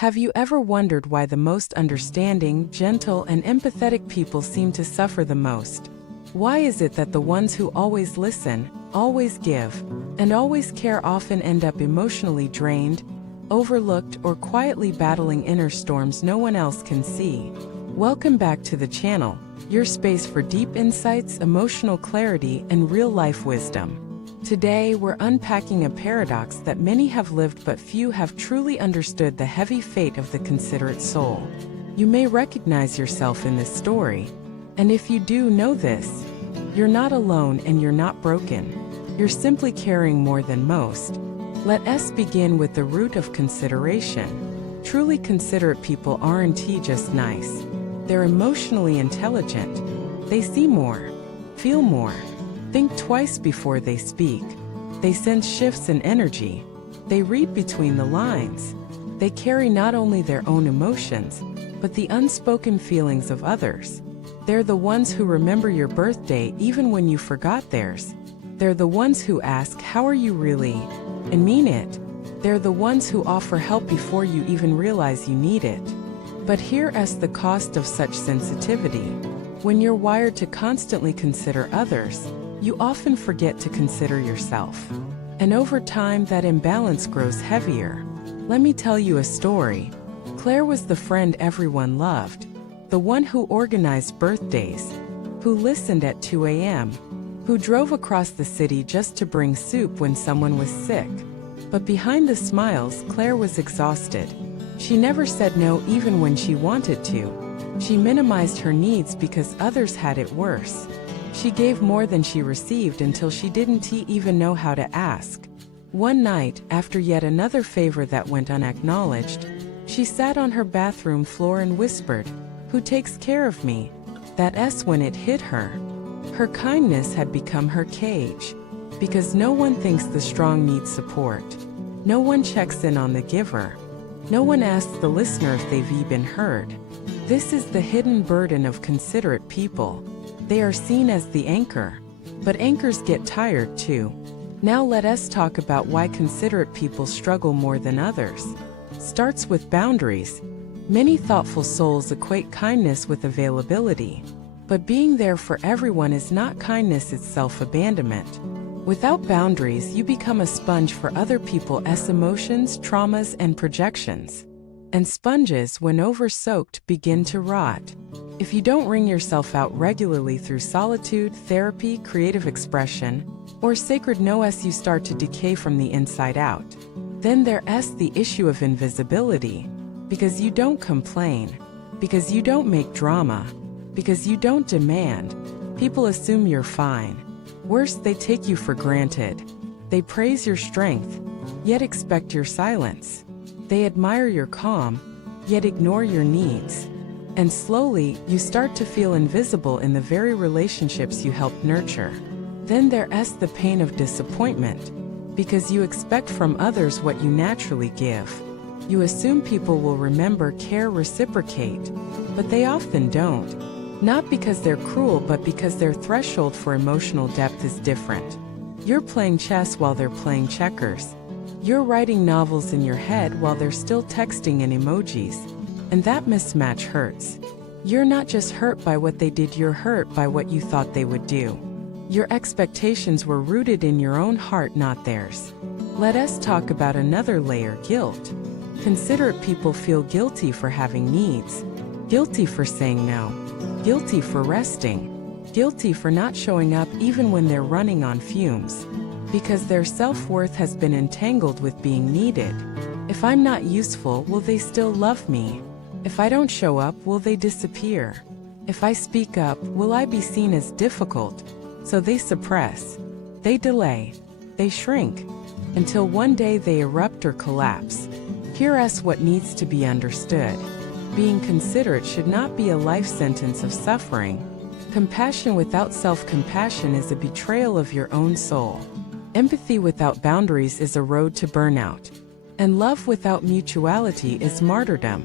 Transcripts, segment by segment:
Have you ever wondered why the most understanding, gentle, and empathetic people seem to suffer the most? Why is it that the ones who always listen, always give, and always care often end up emotionally drained, overlooked, or quietly battling inner storms no one else can see? Welcome back to the channel, your space for deep insights, emotional clarity, and real-life wisdom. Today, we're unpacking a paradox that many have lived but few have truly understood: the heavy fate of the considerate soul. You may recognize yourself in this story, and if you do, know this: you're not alone and you're not broken. You're simply caring more than most. Let us begin with the root of consideration. Truly considerate people aren't just nice. They're emotionally intelligent. They see more, feel more, think twice before they speak. They sense shifts in energy. They read between the lines. They carry not only their own emotions, but the unspoken feelings of others. They're the ones who remember your birthday even when you forgot theirs. They're the ones who ask, "How are you really?" and mean it. They're the ones who offer help before you even realize you need it. But here's the cost of such sensitivity. When you're wired to constantly consider others, you often forget to consider yourself. And over time, that imbalance grows heavier. Let me tell you a story. Claire was the friend everyone loved, the one who organized birthdays, who listened at 2 a.m., who drove across the city just to bring soup when someone was sick. But behind the smiles, Claire was exhausted. She never said no even when she wanted to. She minimized her needs because others had it worse. She gave more than she received until she didn't even know how to ask. One night, after yet another favor that went unacknowledged, she sat on her bathroom floor and whispered, "Who takes care of me?" That's when it hit her. Her kindness had become her cage. Because no one thinks the strong need support. No one checks in on the giver. No one asks the listener if they've been heard. This is the hidden burden of considerate people. They are seen as the anchor. But anchors get tired too. Now let us talk about why considerate people struggle more than others. Starts with boundaries. Many thoughtful souls equate kindness with availability. But being there for everyone is not kindness, it's self-abandonment. Without boundaries, you become a sponge for other people's emotions, traumas, and projections. And sponges, when over-soaked, begin to rot. If you don't wring yourself out regularly through solitude, therapy, creative expression, or sacred no's, you start to decay from the inside out. Then there's the issue of invisibility. Because you don't complain, because you don't make drama, because you don't demand, people assume you're fine. Worse, they take you for granted. They praise your strength, yet expect your silence. They admire your calm, yet ignore your needs. And slowly, you start to feel invisible in the very relationships you helped nurture. Then there's the pain of disappointment. Because you expect from others what you naturally give. You assume people will remember, care, reciprocate. But they often don't. Not because they're cruel, but because their threshold for emotional depth is different. You're playing chess while they're playing checkers. You're writing novels in your head while they're still texting in emojis. And that mismatch hurts. You're not just hurt by what they did, you're hurt by what you thought they would do. Your expectations were rooted in your own heart, not theirs. Let us talk about another layer: guilt. Considerate people feel guilty for having needs. Guilty for saying no. Guilty for resting. Guilty for not showing up even when they're running on fumes. Because their self-worth has been entangled with being needed. If I'm not useful, will they still love me? If I don't show up, will they disappear? If I speak up, will I be seen as difficult? So they suppress. They delay. They shrink. Until one day they erupt or collapse. Here's what needs to be understood. Being considerate should not be a life sentence of suffering. Compassion without self-compassion is a betrayal of your own soul. Empathy without boundaries is a road to burnout. And love without mutuality is martyrdom.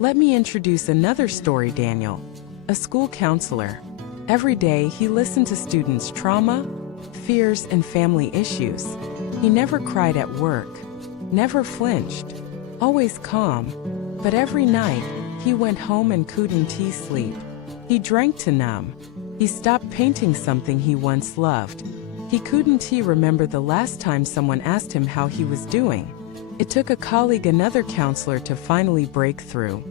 Let me introduce another story: Daniel, a school counselor. Every day he listened to students' trauma, fears, and family issues. He never cried at work, never flinched, always calm. But every night, he went home and couldn't sleep. He drank to numb. He stopped painting something he once loved. He couldn't remember the last time someone asked him how he was doing. It took a colleague, another counselor, to finally break through.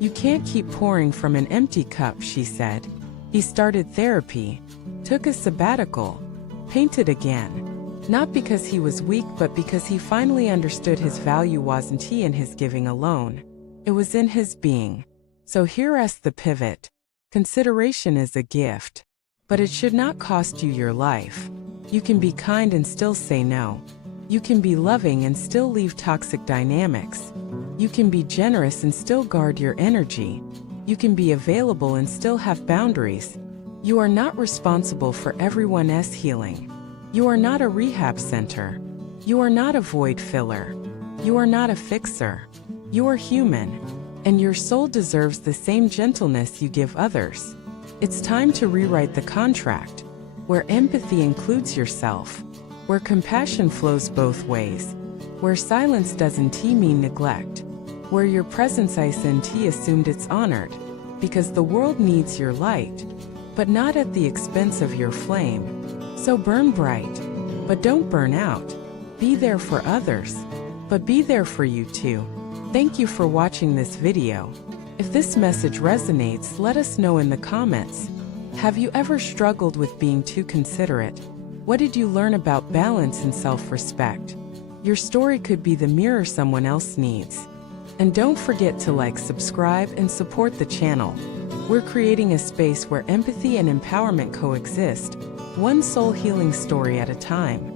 "You can't keep pouring from an empty cup," she said. He started therapy, took a sabbatical, painted again. Not because he was weak, but because he finally understood his value wasn't in his giving alone. It was in his being. So here's the pivot. Consideration is a gift. But it should not cost you your life. You can be kind and still say no. You can be loving and still leave toxic dynamics. You can be generous and still guard your energy. You can be available and still have boundaries. You are not responsible for everyone's healing. You are not a rehab center. You are not a void filler. You are not a fixer. You are human, and your soul deserves the same gentleness you give others. It's time to rewrite the contract, where empathy includes yourself, where compassion flows both ways, where silence doesn't mean neglect, where your presence isn't assumed, it's honored, because the world needs your light, but not at the expense of your flame. So burn bright, but don't burn out. Be there for others, but be there for you too. Thank you for watching this video. If this message resonates, let us know in the comments. Have you ever struggled with being too considerate? What did you learn about balance and self-respect? Your story could be the mirror someone else needs. And don't forget to like, subscribe, and support the channel. We're creating a space where empathy and empowerment coexist, one soul healing story at a time.